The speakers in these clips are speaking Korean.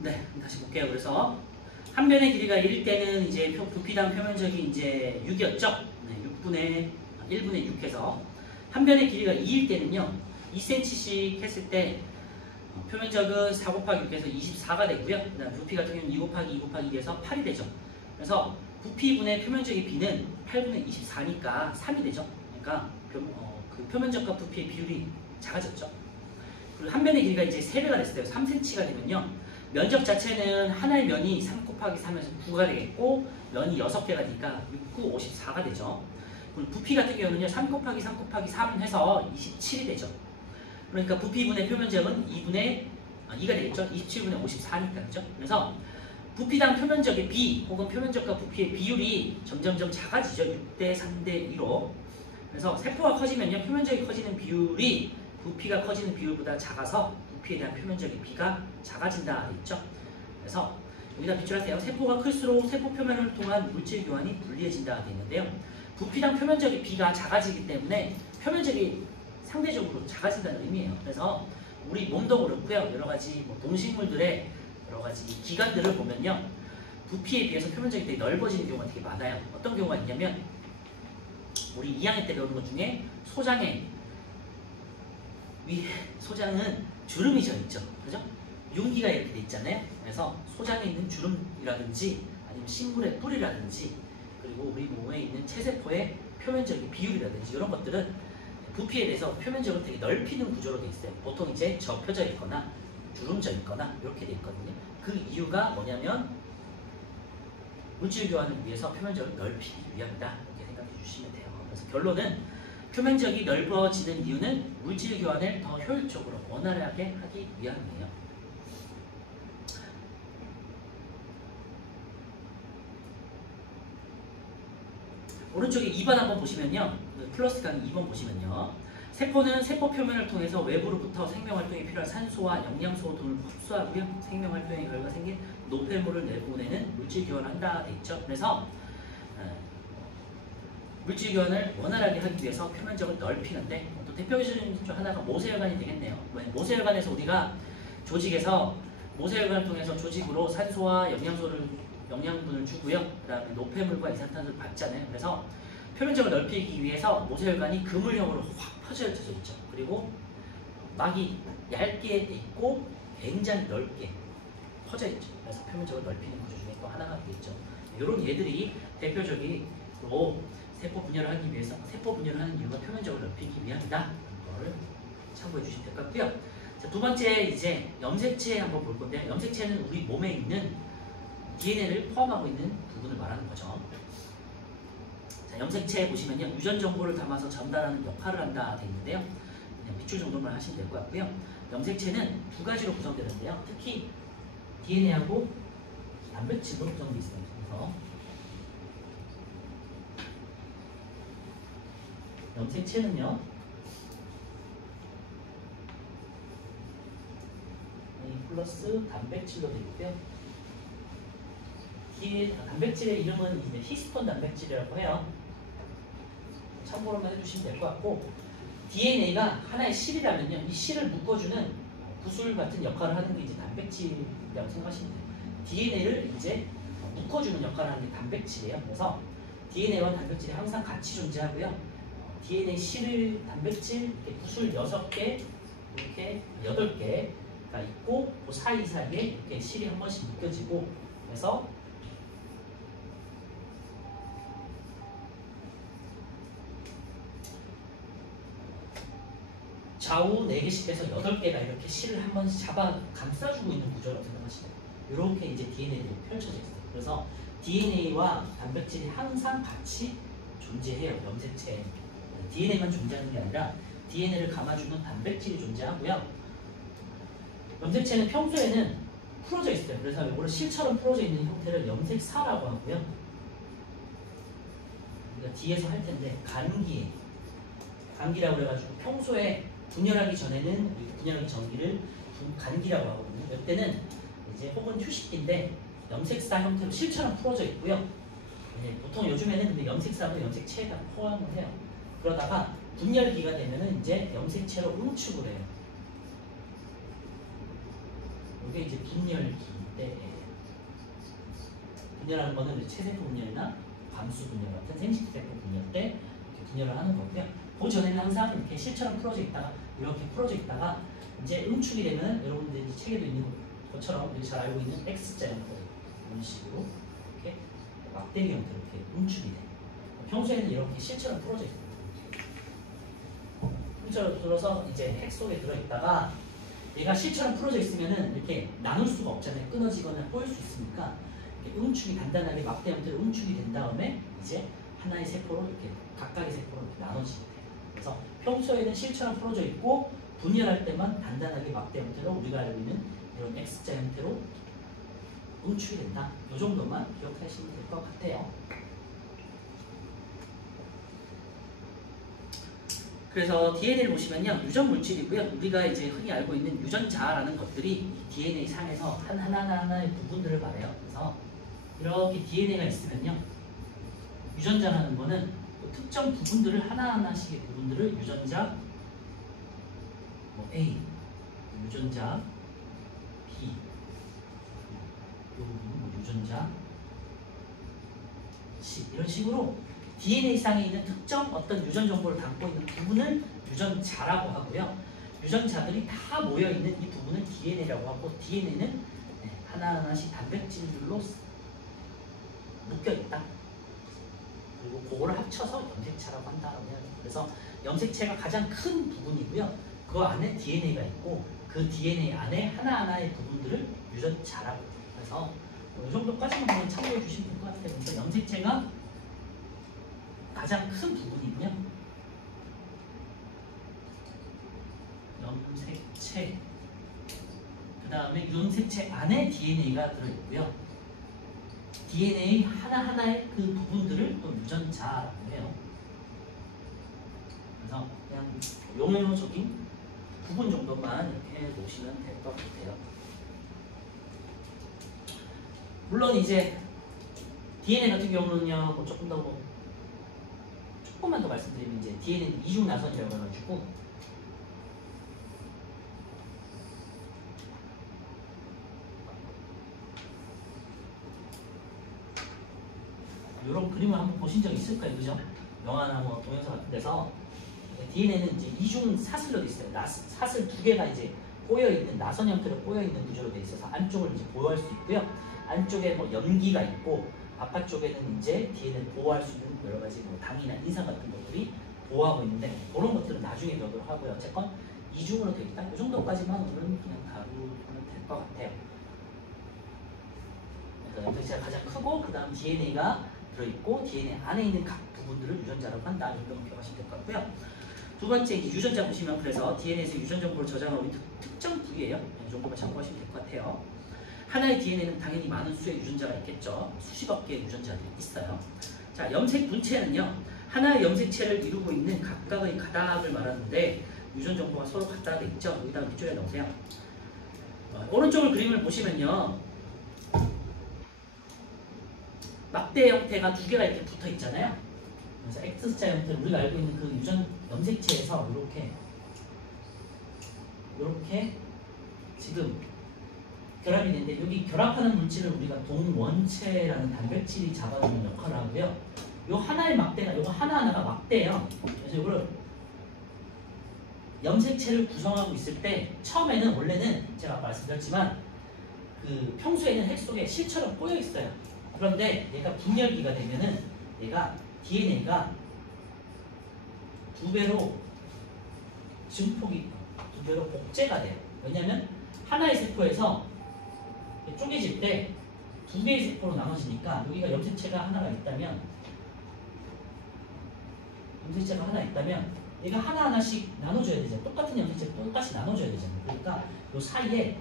네, 다시 볼게요. 그래서 한 변의 길이가 1일 때는 이제 부피당 표면적이 이제 6이었죠. 네, 1분의 6 해서 한 변의 길이가 2일 때는요. 2cm씩 했을 때 표면적은 4 곱하기 6 해서 24가 되고요. 그다음 부피 같은 경우는 2 곱하기 2 곱하기 2에서 8이 되죠. 그래서 부피분의 표면적의 비는 8분의 24니까 3이 되죠. 그러니까 그 표면적과 부피의 비율이 작아졌죠. 그리고 한 변의 길이가 이제 3배가 됐어요. 3cm가 되면요. 면적 자체는 하나의 면이 3 곱하기 3에서 9가 되겠고 면이 6개가 되니까 6, 9, 54가 되죠. 그리고 부피 같은 경우는요. 3 곱하기 3 곱하기 3 해서 27이 되죠. 그러니까 부피분의 표면적은 2가 되겠죠. 27분의 54니까 그죠? 그래서 부피당 표면적의 비 혹은 표면적과 부피의 비율이 점점점 작아지죠. 6대 3대 2로. 그래서 세포가 커지면요. 표면적이 커지는 비율이 부피가 커지는 비율보다 작아서 부피에 대한 표면적인 비가 작아진다 했죠. 그래서 여기다 비출하세요. 세포가 클수록 세포 표면을 통한 물질 교환이 불리해진다 되어 있는데요. 부피당 표면적인 비가 작아지기 때문에 표면적이 상대적으로 작아진다는 의미예요. 그래서 우리 몸도 그렇고요. 여러 가지 동식물들의 여러 가지 기관들을 보면요. 부피에 비해서 표면적이 되게 넓어지는 경우가 되게 많아요. 어떤 경우가 있냐면 우리 2학년 때 배우는 것 중에 소장은 주름이 져 있죠. 그죠? 융기가 이렇게 돼 있잖아요. 그래서 소장에 있는 주름이라든지 아니면 식물의 뿌리라든지 그리고 우리 몸에 있는 체세포의 표면적인 비율이라든지 이런 것들은 부피에 대해서 표면적으로 되게 넓히는 구조로 돼 있어요. 보통 이제 접혀져 있거나 주름져 있거나 이렇게 돼 있거든요. 그 이유가 뭐냐면 물질 교환을 위해서 표면적을 넓히기 위함이다. 이렇게 생각해 주시면 돼요. 그래서 결론은 표면적이 넓어지는 이유는 물질 교환을 더 효율적으로 원활하게 하기 위함이에요. 오른쪽에 2번 한번 보시면요. 플러스 강의 2번 보시면요. 세포는 세포 표면을 통해서 외부로부터 생명활동에 필요한 산소와 영양소 등을 흡수하고요. 생명활동의 결과 생긴 노폐물을 내보내는 물질 교환을 한다 돼 있죠. 그래서 물질 교환을 원활하게 하기 위해서 표면적을 넓히는데 또 대표적인 중 하나가 모세혈관이 되겠네요. 모세혈관에서 우리가 조직에서 모세혈관을 통해서 조직으로 산소와 영양분을 주고요. 그 다음에 노폐물과 이산탄소를 받잖아요. 그래서 표면적을 넓히기 위해서 모세혈관이 그물형으로 확 퍼져져 있죠. 그리고 막이 얇게 있고 굉장히 넓게 퍼져 있죠. 그래서 표면적을 넓히는 구조 중에 또 하나가 되겠죠. 이런 얘들이 대표적으로 세포 분열을 하기 위해서 세포 분열을 하는 이유가 표면적을 넓히기 위함이다. 이걸 참고해 주시면 될 것 같고요. 자, 두 번째 이제 염색체 한번 볼 건데요. 염색체는 우리 몸에 있는 DNA를 포함하고 있는 부분을 말하는 거죠. 자, 염색체 보시면요. 유전 정보를 담아서 전달하는 역할을 한다 되어 있는데요. 그냥 빗줄 정도만 하시면 될 것 같고요. 염색체는 두 가지로 구성되는데요. 특히 DNA하고 단백질로 구성되어 있습니다. 그래서 염색체는요. 플러스 단백질로 되어 있고요. 단백질의 이름은 이제 히스톤 단백질이라고 해요. 참고로만 해주시면 될 것 같고 DNA가 하나의 실이라면요. 이 실을 묶어주는 구슬 같은 역할을 하는 게 이제 단백질이라고 생각하시면 돼요. DNA를 이제 묶어주는 역할을 하는 게 단백질이에요. 그래서 DNA와 단백질이 항상 같이 존재하고요. DNA 실을 단백질 이렇게 구슬 6개, 이렇게 8개가 있고 그 사이사이에 이렇게 실이 한 번씩 묶여지고 그래서 좌우 4개씩 해서 8개가 이렇게 실을 한 번씩 잡아 감싸주고 있는 구조라고 생각하시면 돼요. 이렇게 이제 DNA들이 펼쳐져 있어요. 그래서 DNA와 단백질이 항상 같이 존재해요. 염색체. DNA만 존재하는 게 아니라 DNA를 감아주는 단백질이 존재하고요. 염색체는 평소에는 풀어져 있어요. 그래서 이거를 실처럼 풀어져 있는 형태를 염색사라고 하고요. 우리가 뒤에서 할 텐데 간기라고 해가지고 평소에 분열하기 전에는 분열하기 전기를 간기라고 하거든요. 이때는 이제 혹은 휴식기인데 염색사 형태로 실처럼 풀어져 있고요. 보통 요즘에는 근데 염색사도 염색체에다 포함을 해요. 그러다가 분열기가 되면은 이제 염색체로 응축을 해요. 이게 이제 분열기. 때 분열하는 거는 체세포 분열이나 감수 분열 같은 생식세포 분열 때 이렇게 분열을 하는 거고요. 그 전에는 항상 이렇게 실처럼 풀어져 있다가 이렇게 풀어져 있다가 이제 응축이 되면 여러분들이 책에도 있는 것처럼 우리 잘 알고 있는 X자 형태 이런 식으로 이렇게 막대기 형태로 이렇게 응축이 돼요. 평소에는 이렇게 실처럼 풀어져 있어요. 실처럼 들어서 이제 핵 속에 들어있다가 얘가 실처럼 풀어져 있으면은 이렇게 나눌 수가 없잖아요. 끊어지거나 꼬일 수 있으니까 이렇게 응축이 단단하게 막대 형태로 응축이 된 다음에 이제 하나의 세포로 이렇게 각각의 세포로 이렇게 나눠지게 돼요. 그래서 평소에는 실처럼 풀어져 있고 분열할 때만 단단하게 막대 형태로 우리가 알고 있는 이런 X자 형태로 응축이 된다. 이 정도만 기억하시면 될 것 같아요. 그래서 DNA를 보시면요, 유전 물질이고요. 우리가 이제 흔히 알고 있는 유전자라는 것들이 이 DNA 상에서 하나하나의 부분들을 말해요. 그래서 이렇게 DNA가 있으면요, 유전자라는 거는 특정 부분들을 하나하나씩의 부분들을 유전자 A, 유전자 B, 이 부분은 유전자 C 이런 식으로 DNA상에 있는 특정 어떤 유전 정보를 담고 있는 부분을 유전자라고 하고요. 유전자들이 다 모여있는 이 부분을 DNA라고 하고 DNA는 하나하나씩 단백질들로 묶여있다. 그리고 그거를 합쳐서 염색체라고 한다고 해요. 그래서 염색체가 가장 큰 부분이고요. 그 안에 DNA가 있고 그 DNA 안에 하나하나의 부분들을 유전자라고 해요. 그래서 이 정도까지만 한번 참고해 주시면 될 것 같아요. 그래서 염색체가 가장 큰 부분이고요. 염색체, 그 다음에 염색체 안에 DNA가 들어있고요. DNA 하나하나의 그 부분들을 또 유전자라고 해요. 그래서 그냥 용어적인 부분 정도만 이렇게 놓으시면 될 것 같아요. 물론 이제 DNA 같은 경우는요, 뭐 조금 더 조금만 더 말씀드리면 이제 DNA는 이중 나선이라고 해가지고 이런 그림을 한번 보신 적 있을 거예요, 그죠? 영화나 뭐 동영상 같은 데서 DNA는 이제 이중 사슬로 돼 있어요. 사슬 두 개가 이제 꼬여 있는 나선 형태로 꼬여 있는 구조로 돼 있어서 안쪽을 이제 보호할 수 있고요. 안쪽에 뭐 염기가 있고 바깥쪽에는 이제 DNA를 보호할 수 있는 여러 가지 뭐 당이나 인상 같은 것들이 보호하고 있는데 그런 것들은 나중에 배우도록 하고요. 어쨌건 이중으로 되어 있다. 이 정도까지만 오늘은 그냥 다루면 될 것 같아요. 그래서 염색체가 가장 크고 그 다음 DNA가 들어있고 DNA 안에 있는 각 부분들을 유전자라고 한다. 이 정도 기억하시면 될 것 같고요. 두 번째 유전자 보시면 그래서 DNA에서 유전 정보를 저장하고 있는 특정 부위예요. 이 정도만 참고하시면 될 것 같아요. 하나의 DNA는 당연히 많은 수의 유전자가 있겠죠. 수십억 개의 유전자들이 있어요. 자, 염색 분체는요, 하나의 염색체를 이루고 있는 각각의 가닥을 말하는데 유전 정보가 서로 갖다 돼 있죠. 여기다가 밑줄에 넣으세요. 오른쪽을 그림을 보시면요, 막대 형태가 두 개가 이렇게 붙어 있잖아요. 그래서 X자 형태, 우리가 알고 있는 그 유전 염색체에서 이렇게 지금 결합이 되는데 여기 결합하는 물질을 우리가 동원체라는 단백질이 잡아주는 역할을 하고요. 요 하나의 막대가, 요거 하나하나가 막대예요. 그래서 이거를 염색체를 구성하고 있을 때 처음에는 원래는 제가 아까 말씀드렸지만 그 평소에는 핵 속에 실처럼 꼬여 있어요. 그런데 얘가 분열기가 되면은 얘가 DNA가 두 배로 증폭이, 두 배로 복제가 돼요. 왜냐하면 하나의 세포에서 쪼개질 때 두 개의 세포로 나눠지니까 여기가 염색체가 하나가 있다면 얘가 하나하나씩 나눠줘야 되잖아요. 똑같은 염색체 똑같이 나눠줘야 되잖아요. 그러니까 이 사이에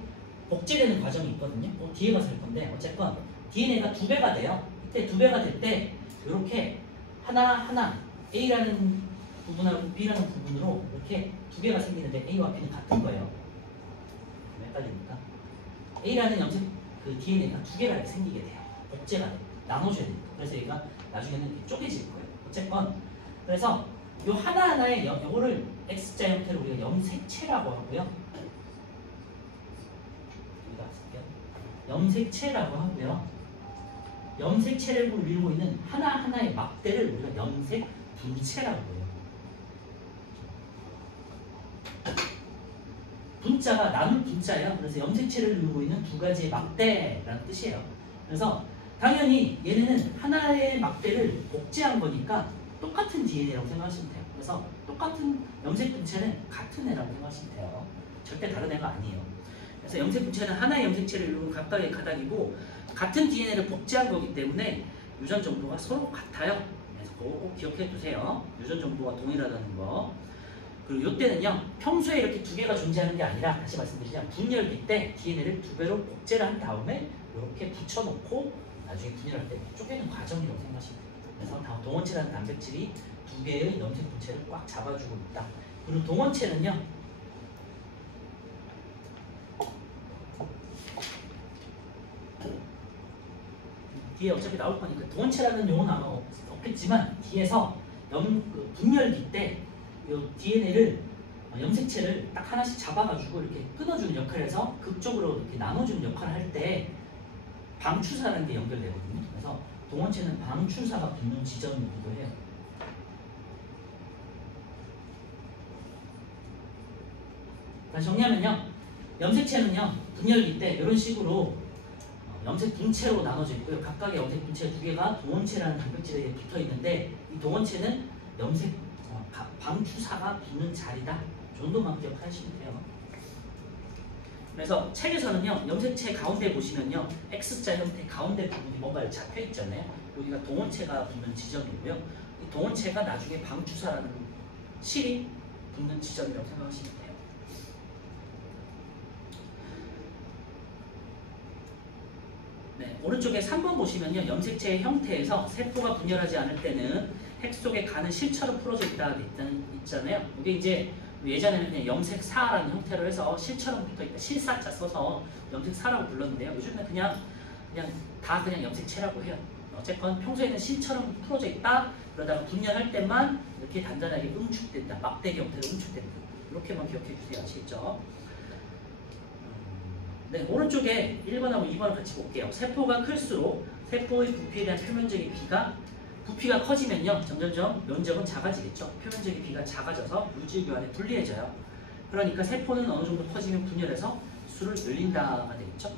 복제되는 과정이 있거든요. 뒤에 가서 할 건데 어쨌건 DNA가 두 배가 돼요. 이때 두 배가 될 때 이렇게 하나하나 A라는 부분하고 B라는 부분으로 이렇게 두 개가 생기는데 A와 B는 같은 거예요. 헷갈리니까 A라는 염색 그 DNA가 두 개가 생기게 돼요. 복제가 돼요. 나눠줘야 돼요. 그래서 얘가 나중에는 이렇게 쪼개질 거예요. 어쨌건 그래서 요 하나하나의 요거를 X자 형태로 우리가 염색체라고 하고요. 여기다 쓸게요. 염색체라고 하고요. 염색체를 이루고 있는 하나하나의 막대를 우리가 염색 분체라고 해요. 분자가 나눌 분자예요. 그래서 염색체를 이루고 있는 두 가지의 막대라는 뜻이에요. 그래서 당연히 얘네는 하나의 막대를 복제한 거니까 똑같은 DNA라고 생각하시면 돼요. 그래서 똑같은 염색 분체는 같은 애라고 생각하시면 돼요. 절대 다른 애가 아니에요. 그래서 염색 분체는 하나의 염색체를 이루는 각각의 가닥이고 같은 DNA를 복제한 거기 때문에 유전 정보가 서로 같아요. 그래서 꼭 기억해 두세요. 유전 정보가 동일하다는 거. 그리고 이때는요, 평소에 이렇게 두 개가 존재하는 게 아니라 다시 말씀드리자면 분열기 때 DNA를 두 배로 복제를 한 다음에 이렇게 붙여놓고 나중에 분열할 때 쪼개는 과정이라고 생각하시면 돼요. 그래서 동원체라는 단백질이 두 개의 염색 분체를 꽉 잡아주고 있다. 그리고 동원체는요, 뒤에 어차피 나올 거니까 동원체라는 용어는 아마 없겠지만 뒤에서 분열기 때 이 DNA를 염색체를 딱 하나씩 잡아가지고 이렇게 끊어주는 역할을 해서 극적으로 이렇게 나눠주는 역할을 할 때 방출사라는 게 연결되거든요. 그래서 동원체는 방출사가 붙는 지점이기도 해요. 다시 정리하면요, 염색체는요 분열기 때 이런 식으로 염색 분체로 나눠져 있고요. 각각의 염색 분체 두 개가 동원체라는 단백질에 붙어 있는데 이 동원체는 염색 방출사가 붙는 자리다. 정도만 기억하시면 돼요. 그래서 책에서는요, 염색체 가운데 보시면요, X자 형태 가운데 부분이 뭔가 잡혀 있잖아요. 여기가 동원체가 붙는 지점이고요. 이 동원체가 나중에 방출사라는 실이 붙는 지점이라고 생각하시면 돼요. 네, 오른쪽에 3번 보시면요, 염색체의 형태에서 세포가 분열하지 않을 때는 핵 속에 가는 실처럼 풀어져 있잖아요. 이게 이제 예전에는 그냥 염색사라는 형태로 해서 실처럼 붙어 있다, 실사자 써서 염색사라고 불렀는데요. 요즘은 그냥 다 그냥 염색체라고 해요. 어쨌건 평소에는 실처럼 풀어져 있다. 그러다가 분열할 때만 이렇게 단단하게 응축된다, 막대기 형태로 응축된다. 이렇게만 기억해 주세요. 아시겠죠? 네, 오른쪽에 1번하고 2번을 같이 볼게요. 세포가 클수록 세포의 부피에 대한 표면적인 부피가 커지면요, 점점점 면적은 작아지겠죠. 표면적인 비가 작아져서 물질 교환에 불리해져요. 그러니까 세포는 어느 정도 커지면 분열해서 수를 늘린다가 되겠죠.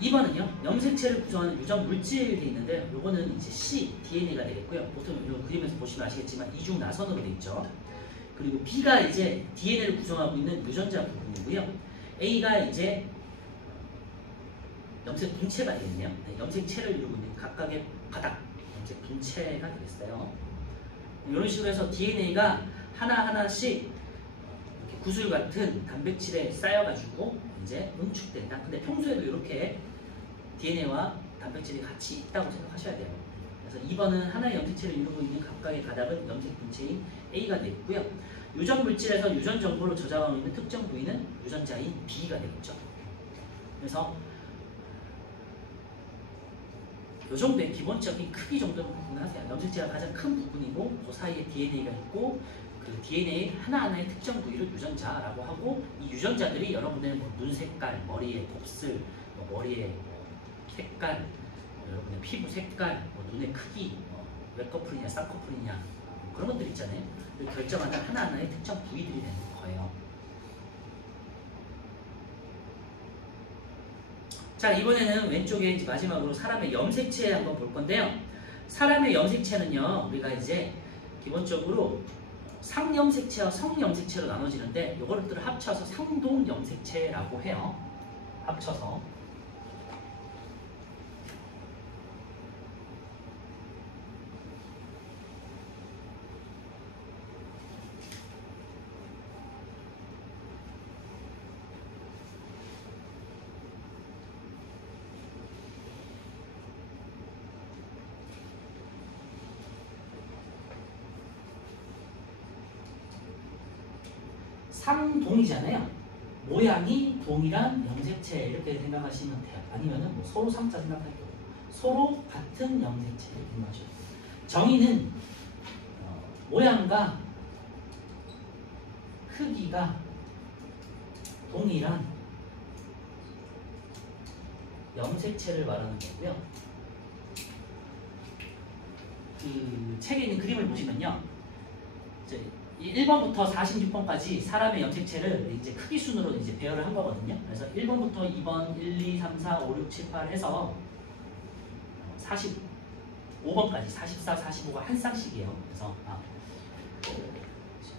이번은요, 염색체를 구성하는 유전 물질이 있는데요. 요거는 이제 C, DNA가 되겠고요. 보통 이 그림에서 보시면 아시겠지만 이중 나선으로 되어 있죠. 그리고 B가 이제 DNA를 구성하고 있는 유전자 부분이고요. A가 이제 염색 분체가 되겠네요. 네, 염색체를 이루고 있는 각각의 가닥, 염색 분체가 되겠어요. 이런 식으로 해서 DNA가 하나하나씩 이렇게 구슬 같은 단백질에 쌓여가지고 이제 응축된다. 근데 평소에도 이렇게 DNA와 단백질이 같이 있다고 생각하셔야 돼요. 그래서 2번은 하나의 염색체를 이루고 있는 각각의 가닥은 염색 분체인 A가 되고요. 유전 물질에서 유전 정보를 저장하고 있는 특정 부위는 유전자인 B가 되겠죠. 그래서 이 정도의 기본적인 크기 정도는 구분하세요. 염색체가 가장 큰 부분이고 그 사이에 DNA가 있고 그 DNA 하나하나의 특정 부위를 유전자라고 하고 이 유전자들이 여러분들의 눈 색깔, 머리의 곱슬, 머리의 색깔, 여러분의 피부 색깔, 눈의 크기, 웨커풀이냐 쌍꺼풀이냐 그런 것들 있잖아요. 결정하는 하나하나의 특정 부위들이 되는 거예요. 자, 이번에는 왼쪽에 이제 마지막으로 사람의 염색체 한번 볼 건데요. 사람의 염색체는요, 우리가 이제 기본적으로 상염색체와 성염색체로 나눠지는데 이것들을 합쳐서 상동염색체라고 해요. 합쳐서. 상동이잖아요. 모양이 동일한 염색체 이렇게 생각하시면 돼요. 아니면은 뭐 서로 상자 생각할게요. 서로 같은 염색체 이렇게 맞죠. 정의는 모양과 크기가 동일한 염색체를 말하는 거고요. 그 책에 있는 그림을 보시면요. 이제 1번부터 46번까지 사람의 염색체를 이제 크기 순으로 이제 배열을 한 거거든요. 그래서 1번부터 2번, 1, 2, 3, 4, 5, 6, 7, 8 해서 45번까지 44, 45가 한 쌍씩이에요. 그래서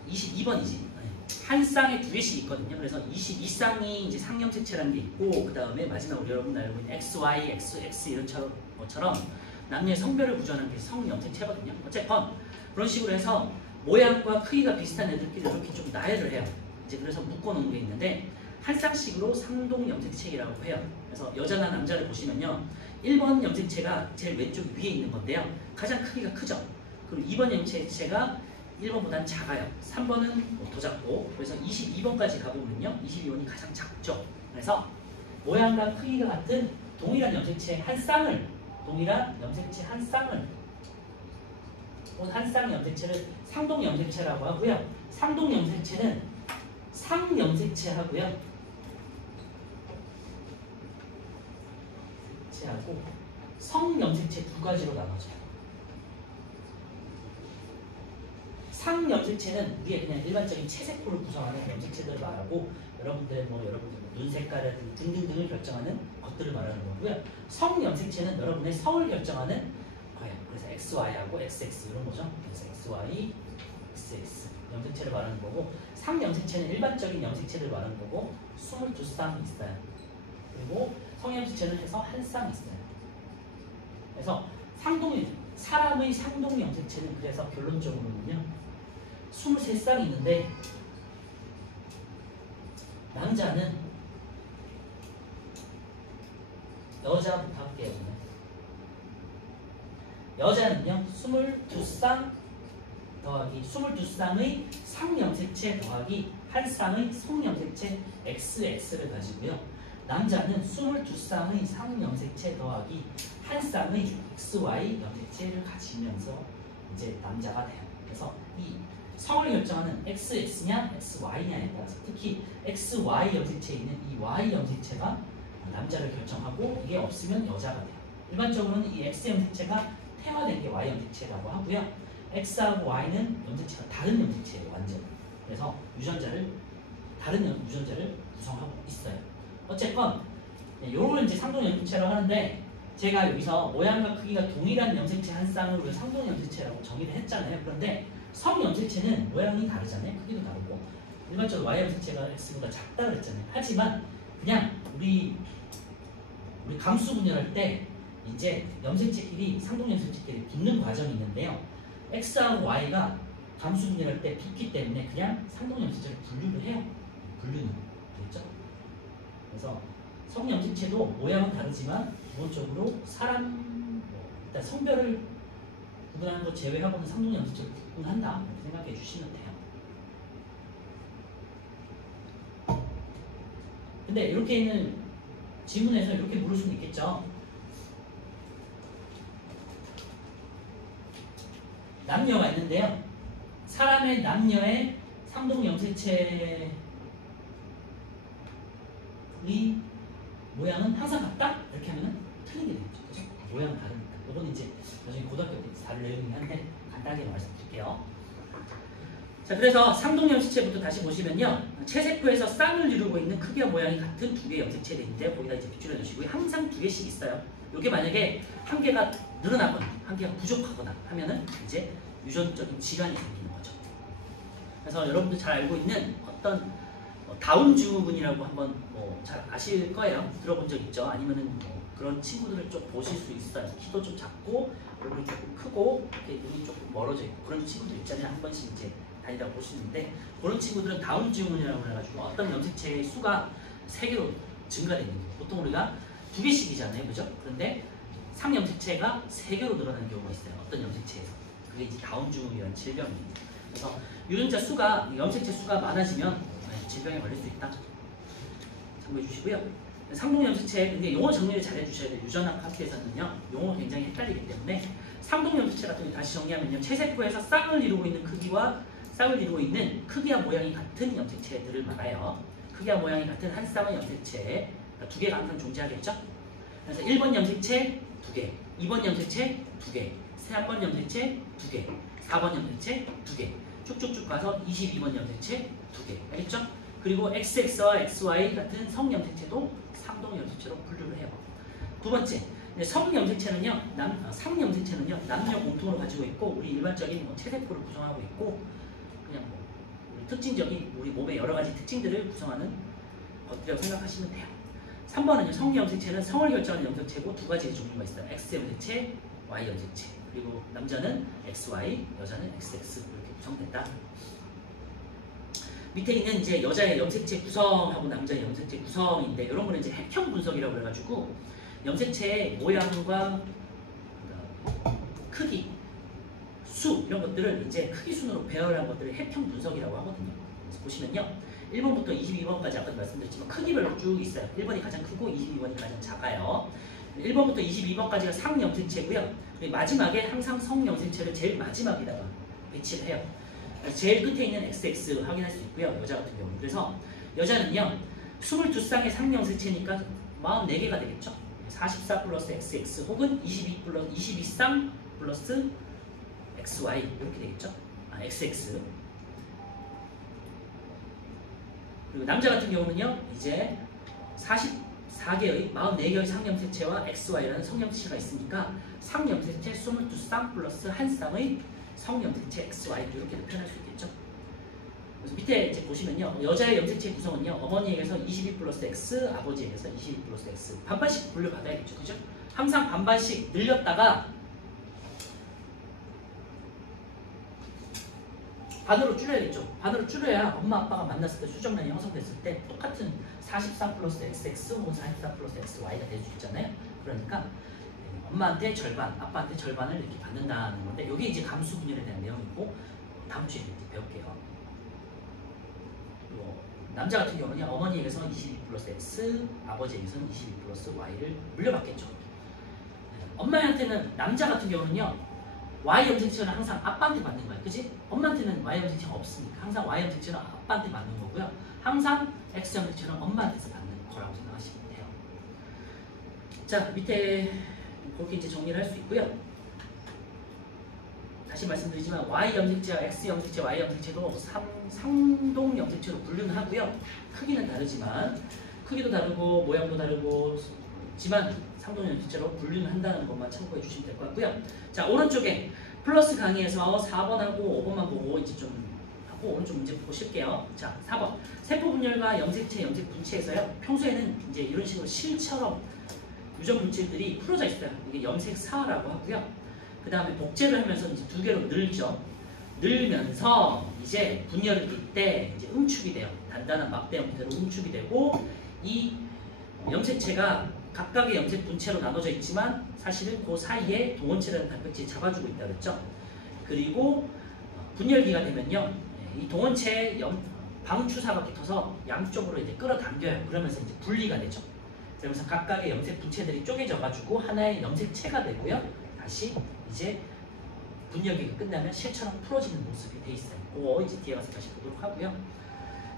22번이지. 한 쌍에 두 개씩 있거든요. 그래서 22쌍이 이제 상염색체라는 게 있고, 그 다음에 마지막으로 여러분 알고 있는 XY, XX 이런 것처럼 남녀의 성별을 구조하는 게 성염색체거든요. 어쨌건 그런 식으로 해서 모양과 크기가 비슷한 애들끼리 이렇게 좀 나열을 해요. 이제 그래서 묶어놓은 게 있는데 한 쌍씩으로 상동 염색체라고 해요. 그래서 여자나 남자를 보시면요. 1번 염색체가 제일 왼쪽 위에 있는 건데요. 가장 크기가 크죠. 그리고 2번 염색체가 1번보다는 작아요. 3번은 더 작고, 그래서 22번까지 가보면요. 22번이 가장 작죠. 그래서 모양과 크기가 같은 동일한 염색체 한 쌍을, 동일한 염색체 한 쌍을, 한 쌍 염색체를 상동 염색체라고 하고요. 상동 염색체는 상염색체하고요. 하고 성염색체 두 가지로 나눠져요. 상염색체는 우리의 그냥 일반적인 체세포를 구성하는 염색체들을 말하고, 여러분들 눈 색깔이라든지 등등등을 결정하는 것들을 말하는 거고요. 성염색체는 여러분의 성을 결정하는 거예요. 그래서 XY하고 XX 이런 거죠. 그래서 XY, XX 염색체를 말하는 거고, 상염색체는 일반적인 염색체를 말하는 거고 22쌍 있어요. 그리고 성염색체는 해서 한 쌍 있어요. 그래서 사람의 상동 염색체는 그래서 결론적으로는요 23쌍이 있는데, 남자는 여자부터 할게요. 여자는요 22쌍 더하기 22쌍의 상염색체 더하기 한 쌍의 성염색체 XX를 가지고요. 남자는 22쌍의 상염색체 더하기 한 쌍의 XY 염색체를 가지면서 이제 남자가 돼요. 그래서 이 성을 결정하는 XX냐 XY냐에 따라서 특히 XY 염색체에 있는 이 Y 염색체가 남자를 결정하고, 이게 없으면 여자가 돼요. 일반적으로는 이 X 염색체가 태화된 게 Y 염색체라고 하고요. X하고 Y는 염색체가 다른 염색체예요. 완전. 그래서 다른 유전자를 구성하고 있어요. 어쨌건 요걸 이제 상동 염색체라고 하는데, 제가 여기서 모양과 크기가 동일한 염색체 한 쌍을 우리가 상동 염색체라고 정의를 했잖아요. 그런데 성 염색체는 모양이 다르잖아요. 크기도 다르고. 일반적으로 Y 염색체가 X보다 작다 그랬잖아요. 하지만 그냥 우리 감수 분열할 때 이제 염색체끼리, 상동 염색체끼리 붙는 과정이 있는데요. X하고 Y가 감수 분열할 때 붙기 때문에 그냥 상동 염색체를 분류를 해요. 분류는. 알겠죠? 그래서 성염색체도 모양은 다르지만 기본적으로 일단 성별을 구분하는 것 제외하고는 상동 염색체를 구분한다 이렇게 생각해 주시면 돼요. 근데 이렇게 있는 지문에서 이렇게 물을 수는 있겠죠. 남녀가 있는데요. 사람의 남녀의 상동 염색체의 모양은 항상 같다? 이렇게 하면 틀리게 되겠죠. 그죠? 모양은 다르니까. 이건 이제 나중에 고등학교 때 다룰 내용이긴 한데 간단하게 말씀드릴게요. 자, 그래서 상동 염색체부터 다시 보시면요. 체세포에서 쌍을 이루고 있는 크기와 모양이 같은 두 개의 염색체가 있는데, 거기다 이제 빗줄여 주시고요. 항상 두 개씩 있어요. 이게 만약에 한 개가 늘어나거나 한 개가 부족하거나 하면은 이제 유전적인 질환이 생기는 거죠. 그래서 여러분들 잘 알고 있는 어떤 다운 증후군이라고 한번 잘 아실 거예요. 들어본 적 있죠? 아니면은 그런 친구들을 좀 보실 수 있어요. 키도 좀 작고 얼굴이 조금 크고 이렇게 눈이 조금 멀어져 있고 그런 친구들 있잖아요. 한 번씩 이제 다니다 보시는데, 그런 친구들은 다운 증후군이라고 해가지고 어떤 염색체의 수가 3개로 증가되는 거예요. 보통 우리가 2개씩이잖아요. 그죠? 그런데 상염색체가 3개로 늘어나는 경우가 있어요. 어떤 염색체에서. 그게 이제 다운 증후군이라는 질병입니다. 그래서 유전자 수가, 염색체 수가 많아지면 질병에 걸릴 수 있다. 참고해 주시고요. 상동 염색체, 근데 용어 정리를 잘 해주셔야 돼요. 유전학 학회에서는요, 용어가 굉장히 헷갈리기 때문에 상동 염색체 같은 거 다시 정리하면요, 체세포에서 쌍을 이루고 있는 크기와 쌍을 이루고 있는 크기와 모양이 같은 염색체들을 말해요. 크기와 모양이 같은 한 쌍의 염색체, 그러니까 두 개가 항상 존재하겠죠? 그래서 1번 염색체 2개, 2번 염색체 2개, 3번 염색체 2개, 4번 염색체 2개, 쭉쭉쭉 가서 22번 염색체 2개, 알겠죠? 그리고 XX와 XY 같은 성 염색체도 상동 염색체로 분류를 해요. 두 번째, 성 염색체는요, 상 염색체는요, 남녀 공통으로 가지고 있고, 우리 일반적인 뭐 체세포를 구성하고 있고, 그냥 뭐 우리 특징적인 우리 몸의 여러 가지 특징들을 구성하는 것들이라고 생각하시면 돼요. 3번은요, 성 염색체는 성을 결정하는 염색체고 두 가지의 종류가 있어요. X 염색체, Y 염색체. 그리고 남자는 XY, 여자는 XX 이렇게 구성된다. 밑에 있는 이제 여자의 염색체 구성하고 남자의 염색체 구성인데 이런 거는 이제 핵형 분석이라고 그래가지고 염색체의 모양과 크기, 수 이런 것들을 이제 크기 순으로 배열한 것들을 핵형 분석이라고 하거든요. 그래서 보시면요, 1번부터 22번까지 아까 말씀드렸지만 크기별로 쭉 있어요. 1번이 가장 크고 22번이 가장 작아요. 1번부터 22번까지가 상 염색체고요. 마지막에 항상 성 염색체를 제일 마지막에다가 배치를 해요. 제일 끝에 있는 XX 확인할 수 있고요. 여자 같은 경우는. 그래서 여자는요, 22쌍의 상 염색체니까 44개가 되겠죠. 44 플러스 XX 혹은 22쌍 플러스 XY 이렇게 되겠죠. XX. 그리고 남자 같은 경우는요, 이제 44개의 44개의 상염색체와 XY라는 성염색체가 있으니까 상염색체 22쌍 플러스 한 쌍의 성염색체 XY 이렇게 표현할 수 있겠죠. 그래서 밑에 이제 보시면요, 여자의 염색체 구성은요, 어머니에게서 22 플러스 X, 아버지에게서 22 플러스 X 반반씩 분류받아야겠죠, 그죠? 항상 반반씩 늘렸다가 반으로 줄여야겠죠. 반으로 줄여야 엄마 아빠가 만났을 때 수정란이 형성됐을 때 똑같은 43 플러스 XX 혹은 44 플러스 XY가 될 수 있잖아요. 그러니까 엄마한테 절반, 아빠한테 절반을 이렇게 받는다는 건데 이게 이제 감수 분열에 대한 내용이고 다음 주에 이제 배울게요. 남자 같은 경우는 어머니에게서 22 플러스 X, 아버지에게서는 22 플러스 Y를 물려받겠죠. 엄마한테는 남자 같은 경우는요, Y 염색체는 항상 아빠한테 맞는 거예요. 그치? 엄마한테는 Y 염색체가 없으니까 항상 Y 염색체는 아빠한테 맞는 거고요. 항상 X 염색체는 엄마한테서 받는 거라고 생각하시면 돼요. 자, 밑에 그렇게 이제 정리를 할 수 있고요. 다시 말씀드리지만 Y 염색체와 X 염색체, Y 염색체도 상동 염색체로 분류는 하고요. 크기는 다르지만 크기도 다르고 모양도 다르고 지만 상동 염색체로 분류는 한다는 것만 참고해 주시면 될 것 같고요. 자, 오른쪽에 플러스 강의에서 4번하고 5번만 보고 이제 좀 하고 오른쪽 문제 보실게요. 자, 4번 세포 분열과 염색체, 염색 분체에서요. 평소에는 이제 이런 식으로 실처럼 유전 물질들이 풀어져 있어요. 이게 염색사라고 하고요. 그 다음에 복제를 하면서 이제 두 개로 늘죠. 늘면서 이제 분열을 줄 때 이제 응축이 돼요. 단단한 막대 형태로 응축이 되고 이 염색체가 각각의 염색 분체로 나눠져 있지만 사실은 그 사이에 동원체라는 단백질이 잡아주고 있다 그랬죠. 그리고 분열기가 되면요, 이 동원체에 방추사가 붙어서 양쪽으로 이제 끌어당겨요. 그러면서 이제 분리가 되죠. 그러면서 각각의 염색 분체들이 쪼개져가지고 하나의 염색체가 되고요. 다시 이제 분열기가 끝나면 실처럼 풀어지는 모습이 돼 있어요. 그거 이제 뒤에 가서 다시 보도록 하고요.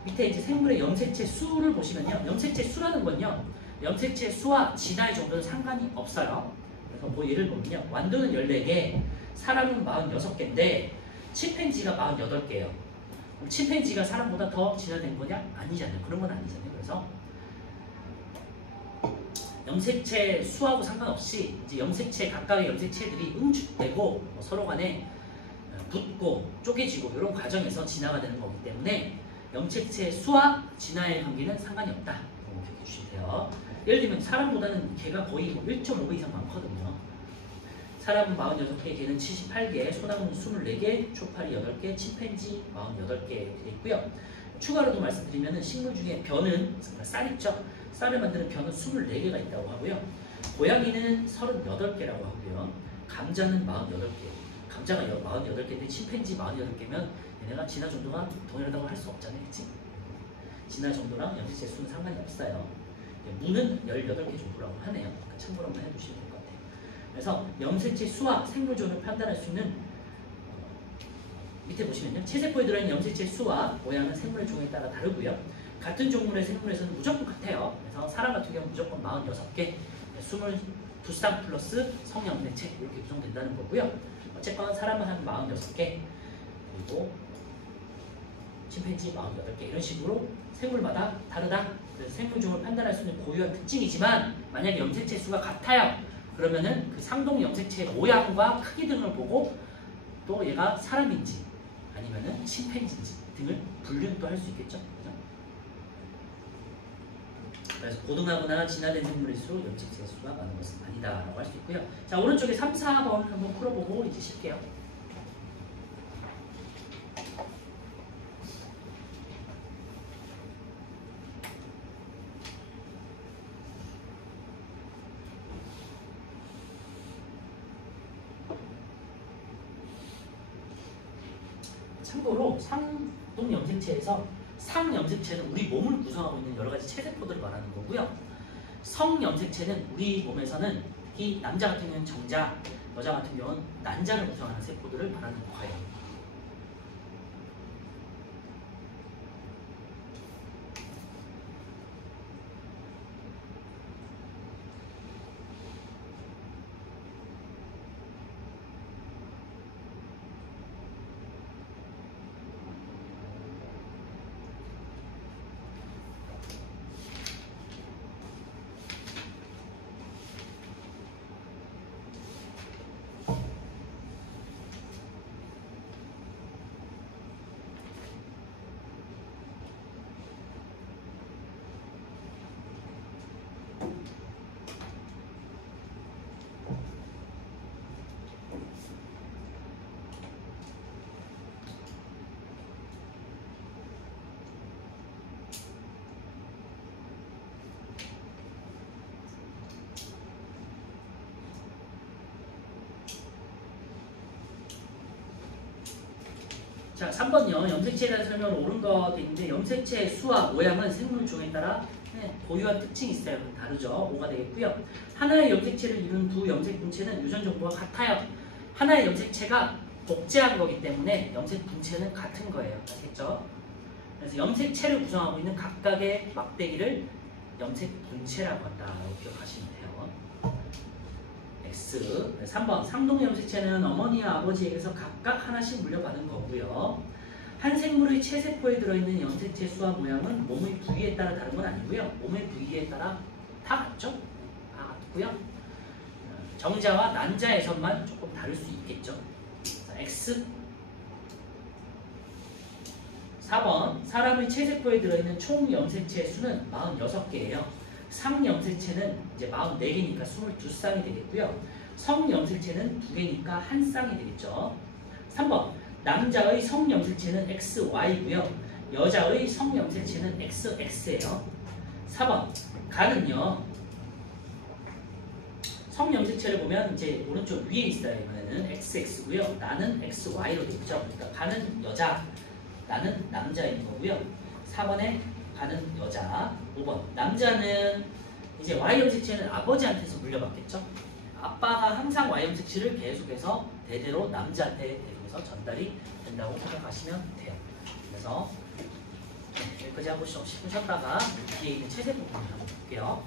밑에 이제 생물의 염색체 수를 보시면요, 염색체 수라는 건요, 염색체 수와 진화의 정도는 상관이 없어요. 그래서 뭐 예를 보면요, 완두는 14개, 사람은 46개인데 침팬지가 48개예요. 그럼 침팬지가 사람보다 더 진화된 거냐? 아니잖아요. 그런 건 아니잖아요. 그래서 염색체 수하고 상관없이 이제 염색체 각각의 염색체들이 응축되고 서로 간에 붙고 쪼개지고 이런 과정에서 진화가 되는 거기 때문에 염색체 수와 진화의 관계는 상관이 없다. 기억해 주시면 돼요. 예를 들면 사람보다는 개가 거의 1.5배 이상 많거든요. 사람은 46개, 개는 78개, 소나무는 24개, 초파리 8개, 침팬지 48개 되어 있고요. 추가로도 말씀드리면 식물 중에 벼는 쌀 있죠? 쌀을 만드는 벼는 24개가 있다고 하고요. 고양이는 38개라고 하고요. 감자는 48개. 감자가 48개인데 침팬지 48개면 얘네가 진화 정도가 동일하다고 할 수 없잖아요. 그치? 진화 정도랑 염색체 수는 상관이 없어요. 무는 18개 정도라고 하네요. 그러니까 참고로 한번 해두시면 될 것 같아요. 그래서 염색체 수와 생물존을 판단할 수 있는 밑에 보시면요. 체세포에 들어있는 염색체 수와 모양은 생물 종에 따라 다르고요. 같은 종물의 생물에서는 무조건 같아요. 그래서 사람 같은 경우는 무조건 46개, 22쌍 플러스 성염색체 이렇게 구성된다는 거고요. 어쨌건 사람은 한 46개, 그리고 침팬지 48개 이런 식으로 생물마다 다르다. 그래서 생물종을 판단할 수 있는 고유한 특징이지만 만약에 염색체 수가 같아요. 그러면은 그 상동 염색체의 모양과 크기 등을 보고 또 얘가 사람인지 아니면은 침팬지인지 등을 분류는 또 할 수 있겠죠. 그죠? 그래서 고등하거나 진화된 생물일수록 염색체 수가 많은 것은 아니다라고 할 수 있고요. 자, 오른쪽에 3, 4번 한번 풀어보고 이제 쉴게요. 참고로 상동 염색체에서 상 염색체는 우리 몸을 구성하고 있는 여러 가지 체세포들을 말하는 거고요. 성 염색체는 우리 몸에서는 특히 남자 같은 경우는 정자, 여자 같은 경우는 난자를 구성하는 세포들을 말하는 거예요. 자, 3번요. 염색체에 대한 설명을 옳은 거 되는데 염색체의 수와 모양은 생물종에 따라 고유한 특징이 있어요. 다르죠. 5가 되겠고요. 하나의 염색체를 이루는 두 염색 분체는 유전 정보가 같아요. 하나의 염색체가 복제한 거기 때문에 염색 분체는 같은 거예요. 아시겠죠? 그래서 염색체를 구성하고 있는 각각의 막대기를 염색 분체라고 한다라고 기억하시면 돼요. X. 3번 상동 염색체는 어머니와 아버지에게서 각각 하나씩 물려받은 거고요. 한 생물의 체세포에 들어있는 염색체 수와 모양은 몸의 부위에 따라 다른 건 아니고요. 몸의 부위에 따라 다 같죠? 다 같고요. 정자와 난자에서만 조금 다를 수 있겠죠. 자, X. 4번 사람의 체세포에 들어있는 총 염색체 수는 46개예요. 상 염색체는 이제 44개니까 22쌍이 되겠고요. 성 염색체는 2개니까 1쌍이 되겠죠. 3번 남자의 성 염색체는 XY고요. 여자의 성 염색체는 XX예요. 4번 간은요. 성 염색체를 보면 이제 오른쪽 위에 있어요. 이번에는 XX고요. 나는 XY로 되겠죠. 그러니까 간은 여자, 나는 남자인 거고요. 4번에 가는 여자. 5번 남자는 이제 Y 염색체는 아버지한테서 물려받겠죠. 아빠가 항상 Y 염색체를 계속해서 대대로 남자한테 계속해서 전달이 된다고 생각하시면 돼요. 그래서 여기까지 하고 10분 쉬었다가 뒤에 있는 체세포 부분 한번 볼게요.